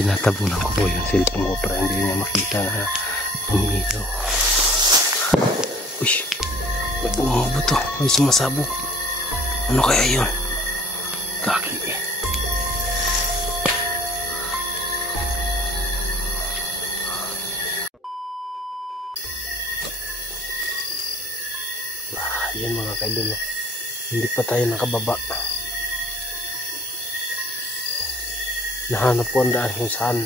Tinatabunan ko po yung cellphone ko para hindi niya makita na umiilaw. Uy, may bumubuto, may sumasabog. Ano kaya yun? Kaki eh. Yan mga kaidol, hindi pa tayo nakababa. Nahanap ko ang daan kung saan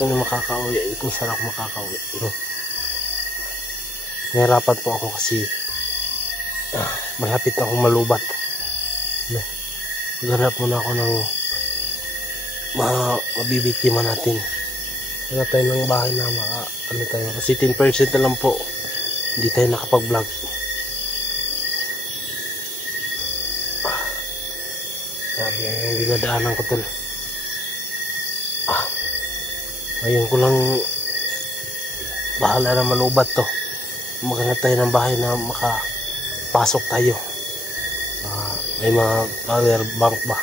kami makakauwi, kung saan ako makakauwi. Nahirapan po ako kasi malapit na akong malubat. Maghanap muna ako ng mabibiktima natin. Hanap tayo ng bahay na tayo. Kasi 10% na lang po hindi tayo nakapag-vlog. Sabi yung dinadaanan ko tol. Ngayon ko lang bahala na malubat to. Maghanap tayo ng bahay na makapasok tayo. May mga power bank ba.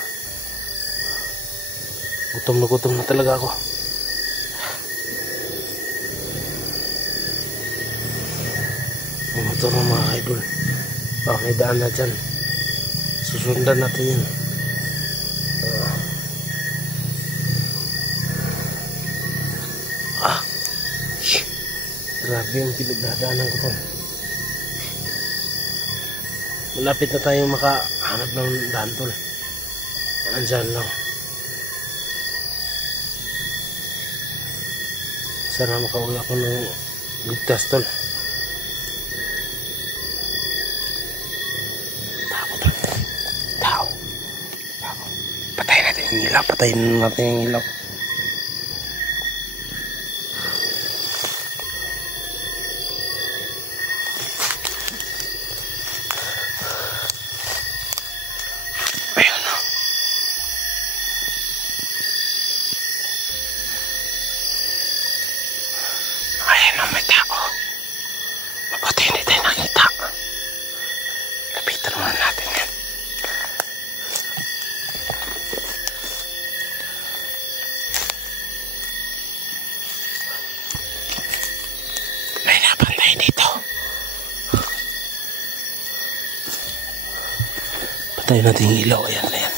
Gutom na talaga ako. May motor ng mga idol. May daan na dyan. Susundan natin yan. Grabe yung pinagdadaanan ko to. Malapit na tayo makahanap ng daan tol. Andyan lang. Sana makauwi ako ng ligtas tol. Tao. Patayin natin yung ilaw. Patayin natin yung ilaw. Patayin natin yung ilaw. Ayan na yan.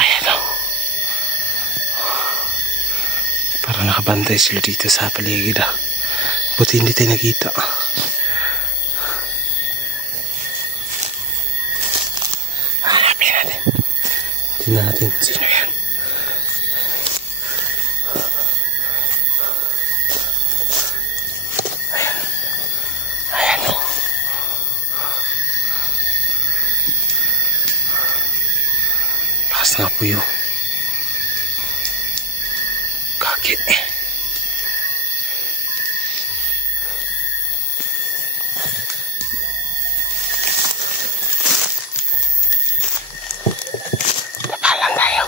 Ayan o. Parang nakabantay sila dito sa paligid. Buti hindi tayo nakita. Hanapin natin. Tingnan natin sino yan. Lakas nga po yun. Kaki. Tapalan tayo.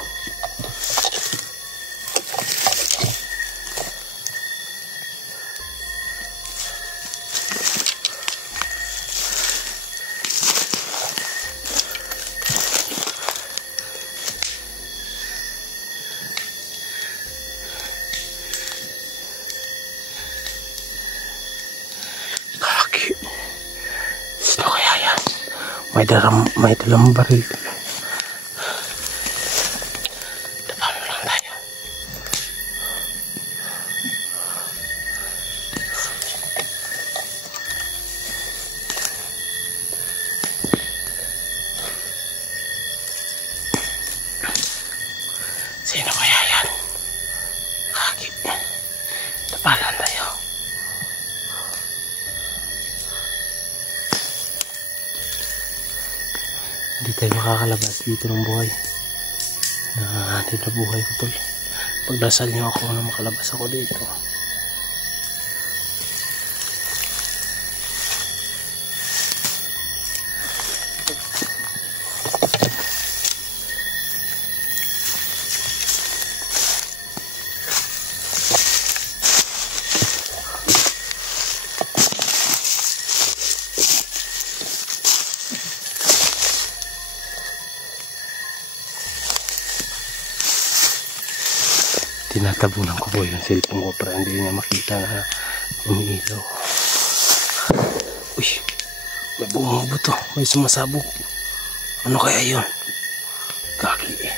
May dalang baril. Tapalo lang tayo. Sino kaya yan? Kaki. Tapalan tayo. Hindi tayo makakalabas dito ng buhay. Hindi na buhay ko tol. Pagdasal niyo ako na makalabas ako dito. tinatabunan ko po yung cellphone ko para hindi niya makita na umiilaw. Uy, may bumubuto, may sumasabog. Ano kaya yun? Gagi eh.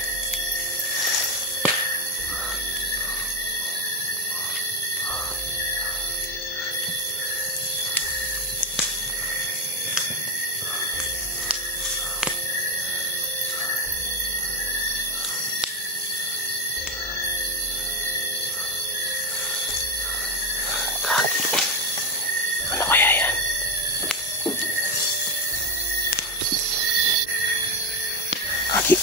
Ano kaya yan? Kaki.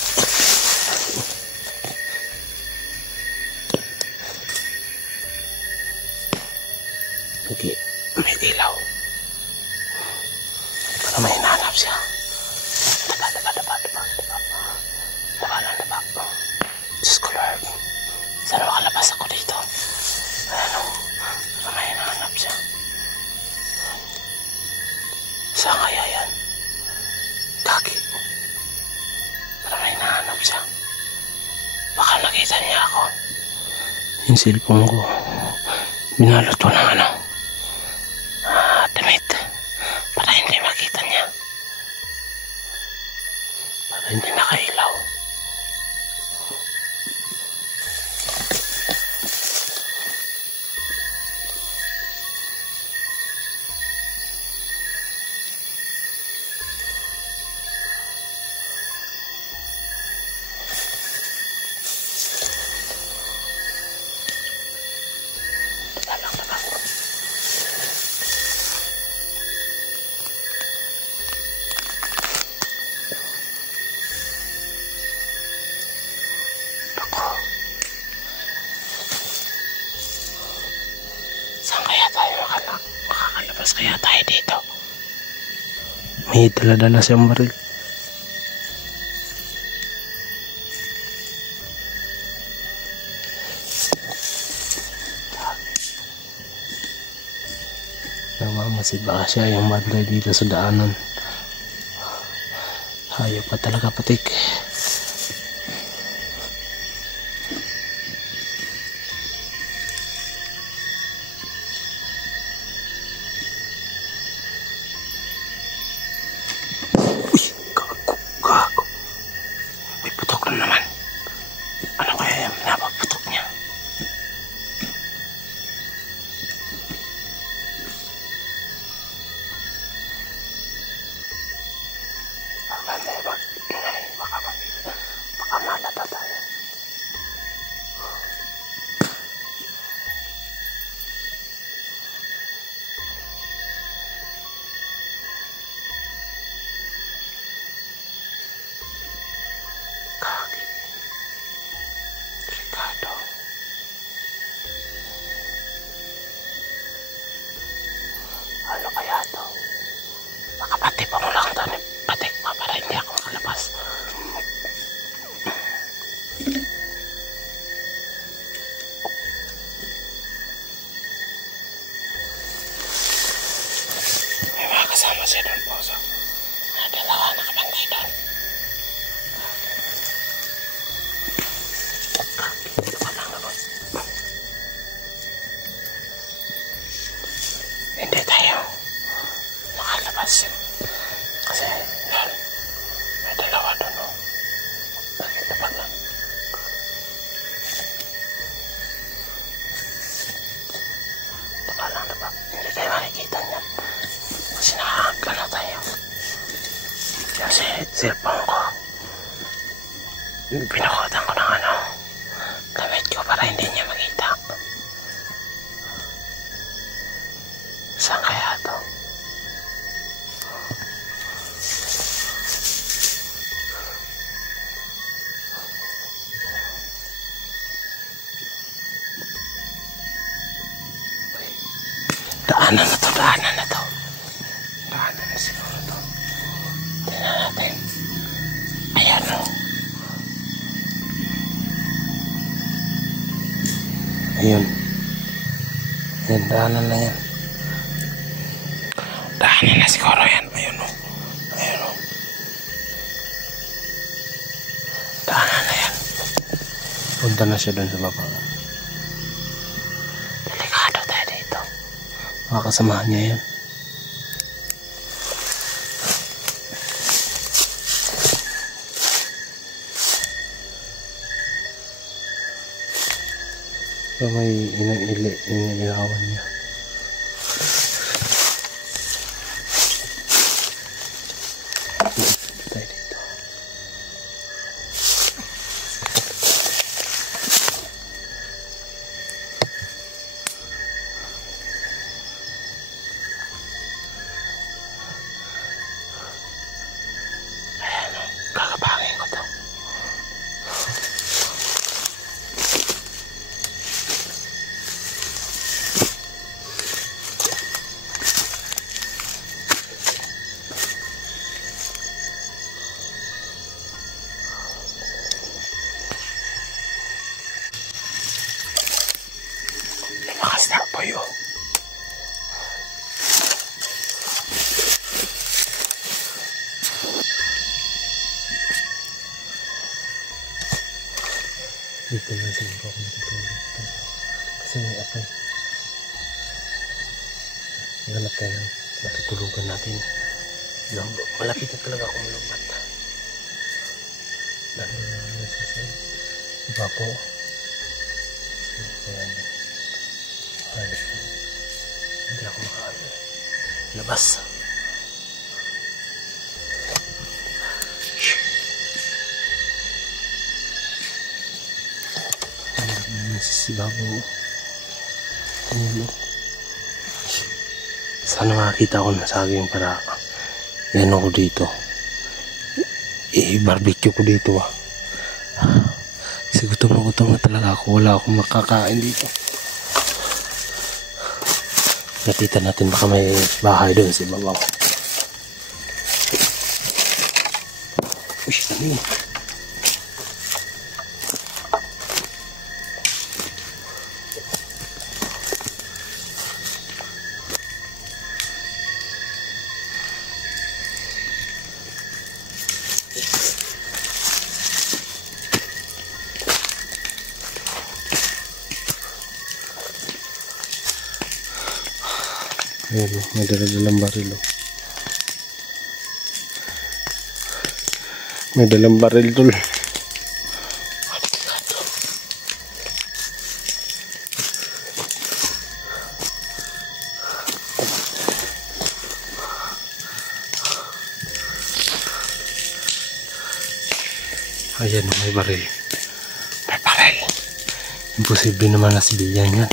Kaki. May ilaw. Para may hinahanap siya. Daba. Diyos ko Lord. Sana makalabas ako dito. Ano? Para may hinahanap siya. Saan kaya yan? Kaki. Para may hinahanap siya. Baka makita niya ako. Yung cellphone ko, binalot ko ng damit. Para hindi makita niya. Para hindi nakailaw. Makakalabas kaya tayo dito. May dala-dala siyang baril. Namamasid baka siya yung bantay dito sa daanan. Hayop pa talaga patik. Baka malata tayo. Kaki. Ricardo. Ano kaya to? Baka pati pa mo lang ito. Patik pa para hindi ako makalabas. May mga kasama siya doon po. So, dalawa nakabantay doon. Dito ka lang naman. Hindi tayo makalabas. Kasi may dalawa doon. Dapat lang. Hindi tayo makikita niya. Kasi nakakagka na tayo. Kasi cellphone ko, pinukutan ko ng gamit ko para hindi niya makita. Saan kaya to? Daanan na to. Daanan na siguro to. Tingnan natin. Ayan o. Ayun. Ayan, daanan na yan. Daanan na siguro yan. Ayun o. Daanan na yan. Punta na siya dun sa baba. Mga kasamahan niya yan. So may inilawan niya. Tayo dito. Ayan o, kakapangin ko to. Lumakas na po yun. Dito na siguro ako matutulog ito. Kasi may apoy. Ganap tayo ng matutulugan natin. Malapit na talaga akong lumat. Lalo na nasasay. Iba po. Ayan. Hindi ako labas. Nasisibago. Ayan o. Sana makakita ako ng saging para yan ako dito. I-barbecue ko dito ah. Kasi gutom na talaga ako. Wala akong makakain dito. Nakita natin baka may bahay doon si Babaw. Uy, ano yun? Ayan o, may dalang baril o. May dalang baril tol. Ayan o, may baril. May baril. Imposible naman nasabihan yan.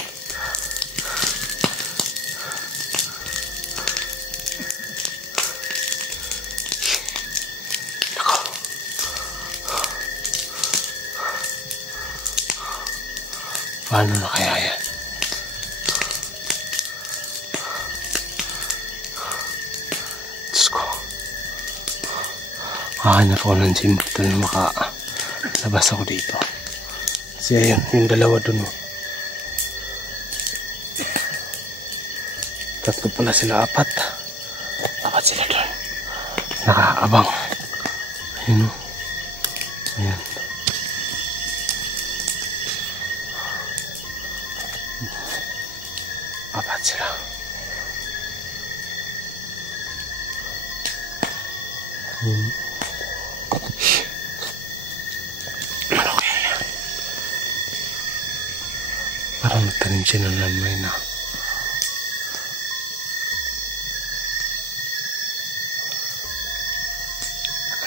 Paano na kaya yan? Diyos ko. Makahanap ako ng simbol na makalabas ako dito. Kasi ayun, yung dalawa dun. Tatlo pala sila, apat. Apat sila dun. Nakaabang. Ayun o. Ayan. Apat sila. Ano kaya yan? Parang nagtanim siya ng landmine na.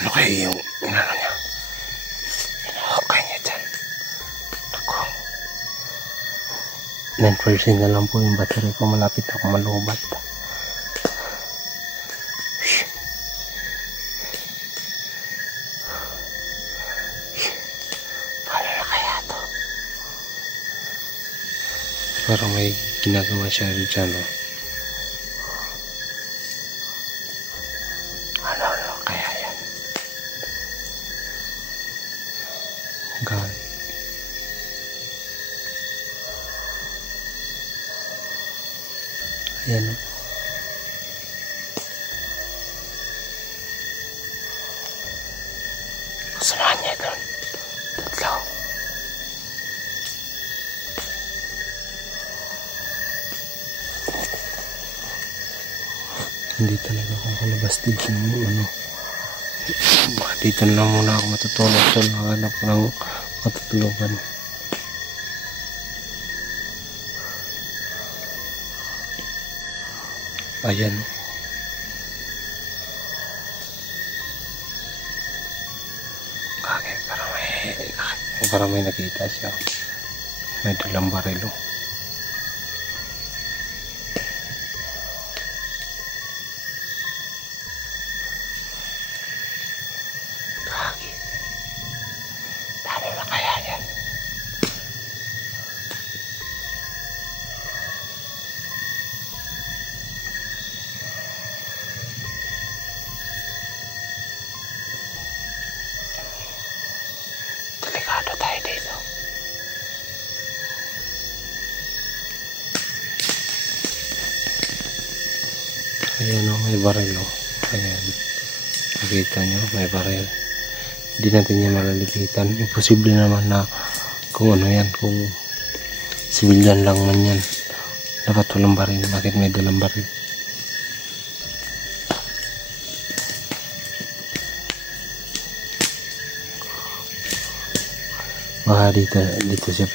Ano kaya yung inano niya? Inahokay niya dyan. Ako. 9% na lang po yung battery ko. Malapit ako malubat. Paano na kaya to? Parang may ginagawa siya dyan o. Ano kaya yan? God. Ayan o. Kasamahan niya doon. Tatlo. Hindi talaga ako kalabas dito ng ano. Dito na lang muna ako matutulog. So nakahanap ko ng matutulugan. Ayan. Okay, para may nakita siya. May dalang barilo. Paano na kaya yan? Delikado tayo dito. Ayan o, may baril o. Ayan. Nakita nyo, may baril. Hindi natin yan malalipitan. Imposible naman na kung ano yan, kung civilian lang man yan. Dapat walang baril. Bakit may dalang baril? Baka dito siya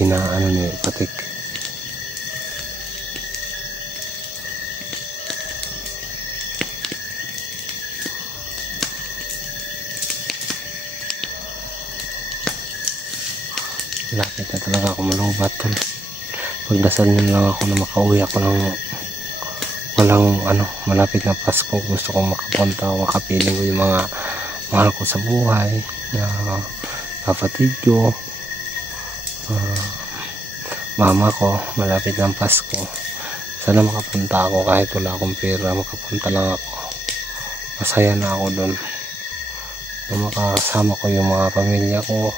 pinaano ni Patik. Lapit na talaga ako malubat. Pagdasal nyo lang ako na makauwi ako ng walang ano, malapit na Pasko. Gusto kong makapunta o makapiling ko yung mga mahal ko sa buhay na kapatid ko, mama ko. Malapit ng Pasko. Sana makapunta ako kahit wala akong pera. Makapunta lang ako. Masaya na ako doon. Makasama ko yung mga pamilya ko.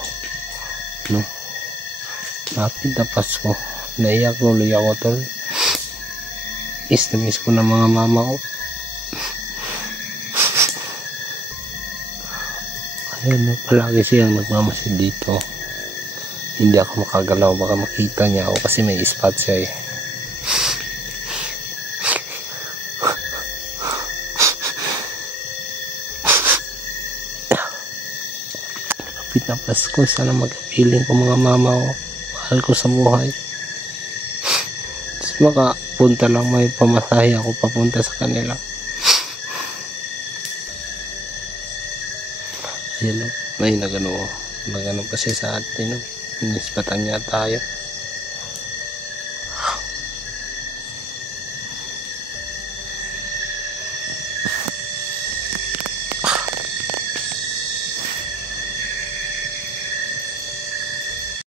No? Lapit na Pasko. Naiyak tuloy ako tol. Miss na miss ko na mga mama ko. Ayan, palagi siyang nagmamasid dito. Hindi ako makagalaw. Baka makita niya ako kasi may spot siya eh. Lapit na Pasko. Sana mag-feeling ko mga mama ko. Mahal ko sa buhay. Tapos makapunta lang, may pamasahe ako papunta sa kanila. Ayan, may nagano kasi sa atin, no? Inispatan niya tayo.